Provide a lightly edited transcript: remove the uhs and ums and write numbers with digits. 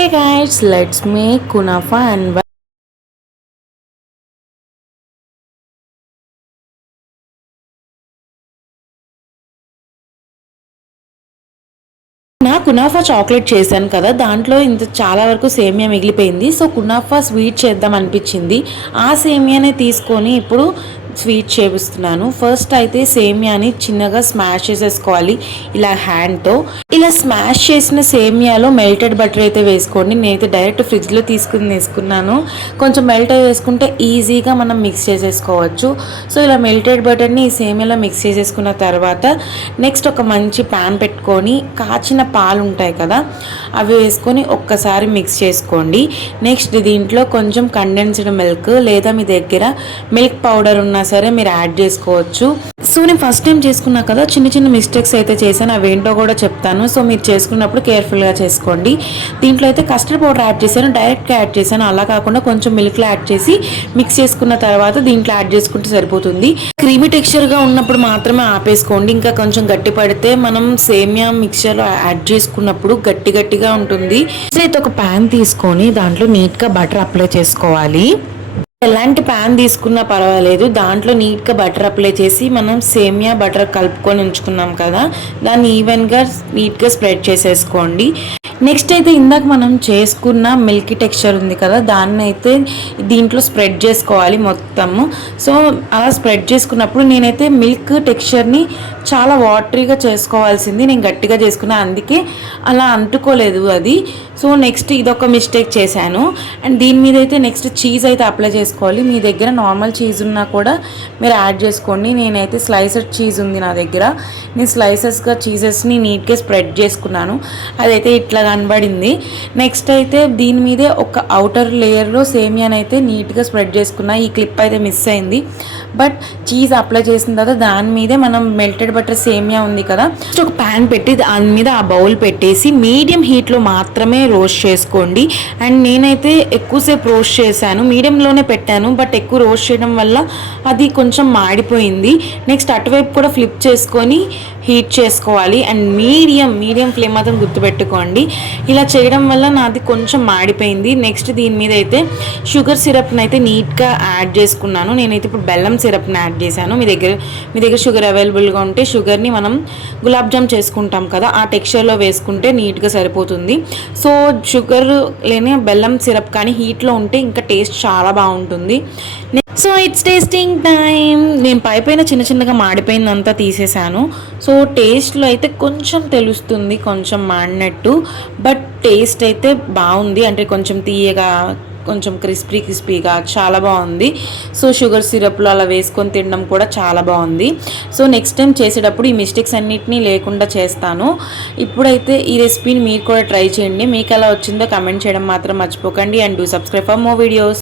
Hey guys, let's make kunafa and kunafa chocolate చేశాను కదా, దాంట్లో ఇంత చాలా వరకు సేమియా మిగిలిపోయింది. సో కునాఫా స్వీట్ చేద్దాం అనిపించింది. ఆ సేమియానే తీసుకొని ఇప్పుడు స్వీట్ చేపిస్తున్నాను. ఫస్ట్ అయితే సేమియాని చిన్నగా స్మాష్ చేసేసుకోవాలి ఇలా హ్యాండ్తో. ఇలా స్మాష్ చేసిన సేమియాలో మెల్టెడ్ బటర్ అయితే వేసుకోండి. నేనైతే డైరెక్ట్ ఫ్రిడ్జ్లో వేసుకున్నాను. కొంచెం మెల్ట్ అయి వేసుకుంటే ఈజీగా మనం మిక్స్ చేసేసుకోవచ్చు. సో ఇలా మెల్టెడ్ బటర్ని ఈ సేమియాలో మిక్స్ చేసేసుకున్న తర్వాత నెక్స్ట్ ఒక మంచి ప్యాన్ పెట్టుకొని కాచిన పాలు ఉంటాయి కదా, అవి వేసుకొని ఒక్కసారి మిక్స్ చేసుకోండి. నెక్స్ట్ దీంట్లో కొంచెం కండెన్స్డ్ మిల్క్ లేదా మీ దగ్గర మిల్క్ పౌడర్ ఉన్నా సరే మీరు యాడ్ చేసుకోవచ్చు. సో నేను ఫస్ట్ టైం చేసుకున్నా కదా, చిన్న చిన్న మిస్టేక్స్ అయితే చేశాను, అవేంటో కూడా చెప్తాను. సో మీరు చేసుకున్నప్పుడు కేర్ఫుల్గా చేసుకోండి. దీంట్లో అయితే కస్టర్డ్ పౌడర్ యాడ్ చేశాను, డైరెక్ట్గా యాడ్ చేశాను. అలా కాకుండా కొంచెం మిల్క్లో యాడ్ చేసి మిక్స్ చేసుకున్న తర్వాత దీంట్లో యాడ్ చేసుకుంటే సరిపోతుంది. క్రీమీ టెక్స్చర్గా ఉన్నప్పుడు మాత్రమే ఆపేసుకోండి. ఇంకా కొంచెం గట్టి పడితే మనం సేమియా మిక్చర్లో యాడ్ చేసుకున్నప్పుడు గట్టి గట్టిగా ఉంటుంది. సో అయితే ఒక ప్యాన్ తీసుకొని దాంట్లో నీట్గా బటర్ అప్లై చేసుకోవాలి. ఎలాంటి ప్యాన్ తీసుకున్నా పర్వాలేదు, దాంట్లో నీట్గా బటర్ అప్లై చేసి మనం సేమియా బటర్ కలుపుకొని ఉంచుకున్నాం కదా, దాన్ని ఈవెన్గా నీట్గా స్ప్రెడ్ చేసేసుకోండి. నెక్స్ట్ అయితే ఇందాక మనం చేసుకున్న మిల్కీ టెక్స్చర్ ఉంది కదా, దాన్ని అయితే దీంట్లో స్ప్రెడ్ చేసుకోవాలి మొత్తము. సో అలా స్ప్రెడ్ చేసుకున్నప్పుడు నేనైతే మిల్క్ టెక్స్చర్ని చాలా వాటరీగా చేసుకోవాల్సింది, నేను గట్టిగా చేసుకున్నా, అందుకే అలా అంటుకోలేదు అది. సో నెక్స్ట్ ఇదొక మిస్టేక్ చేశాను. అండ్ దీని మీద అయితే నెక్స్ట్ చీజ్ అయితే అప్లై చేసుకోవాలి. మీ దగ్గర నార్మల్ చీజ్ ఉన్నా కూడా మీరు యాడ్ చేసుకోండి. నేనైతే స్లైసెడ్ చీజ్ ఉంది నా దగ్గర, నేను స్లైసెస్గా చీజెస్ని నీట్గా స్ప్రెడ్ చేసుకున్నాను. అదైతే ఇట్లా కనబడింది. నెక్స్ట్ అయితే దీని మీదే ఒక అవుటర్ లేయర్లో సేమియాని అయితే నీట్గా స్ప్రెడ్ చేసుకున్నా. ఈ క్లిప్ అయితే మిస్ అయింది, బట్ చీజ్ అప్లై చేసిన తర్వాత దాని మీదే మనం మెల్టెడ్ బటర్ సేమియా ఉంది కదా, ఒక ప్యాన్ పెట్టి దాని మీద ఆ బౌల్ పెట్టేసి మీడియం హీట్లో మాత్రమే రోస్ట్ చేసుకోండి. అండ్ నేనైతే ఎక్కువసేపు రోస్ట్ చేశాను, మీడియంలోనే పెట్టాను, బట్ ఎక్కువ రోస్ట్ చేయడం వల్ల అది కొంచెం మాడిపోయింది. నెక్స్ట్ అటువైపు కూడా ఫ్లిప్ చేసుకొని హీట్ చేసుకోవాలి. అండ్ మీడియం ఫ్లేమ్ మాత్రం గుర్తుపెట్టుకోండి. ఇలా చేయడం వల్ల నాది కొంచెం మాడిపోయింది. నెక్స్ట్ దీని మీద అయితే షుగర్ సిరప్ని అయితే నీట్గా యాడ్ చేసుకున్నాను. నేనైతే ఇప్పుడు బెల్లం సిరప్ని యాడ్ చేశాను. మీ దగ్గర షుగర్ అవైలబుల్గా ఉంటే షుగర్ని మనం గులాబ్ జామ్ చేసుకుంటాం కదా, ఆ టెక్స్చర్లో వేసుకుంటే నీట్గా సరిపోతుంది. సో షుగర్ లేని బెల్లం సిరప్ కానీ హీట్లో ఉంటే ఇంకా టేస్ట్ చాలా బాగుంటుంది. So it's tasting time. నేను పైన చిన్నగా మాడిపోయిందంతా తీసేసాను. సో టేస్ట్లో అయితే కొంచెం తెలుస్తుంది, కొంచెం మాడినట్టు, బట్ టేస్ట్ అయితే బాగుంది. అంటే కొంచెం తీయగా, కొంచెం క్రిస్పీగా చాలా బాగుంది. సో షుగర్ సిరప్లో అలా వేసుకొని తినడం కూడా చాలా బాగుంది. సో నెక్స్ట్ టైం చేసేటప్పుడు ఈ మిస్టేక్స్ అన్నిటినీ లేకుండా చేస్తాను. ఇప్పుడైతే ఈ రెసిపీని మీరు కూడా ట్రై చేయండి. మీకు ఎలా వచ్చిందో కమెంట్ చేయడం మాత్రం మర్చిపోకండి. And do subscribe for more videos.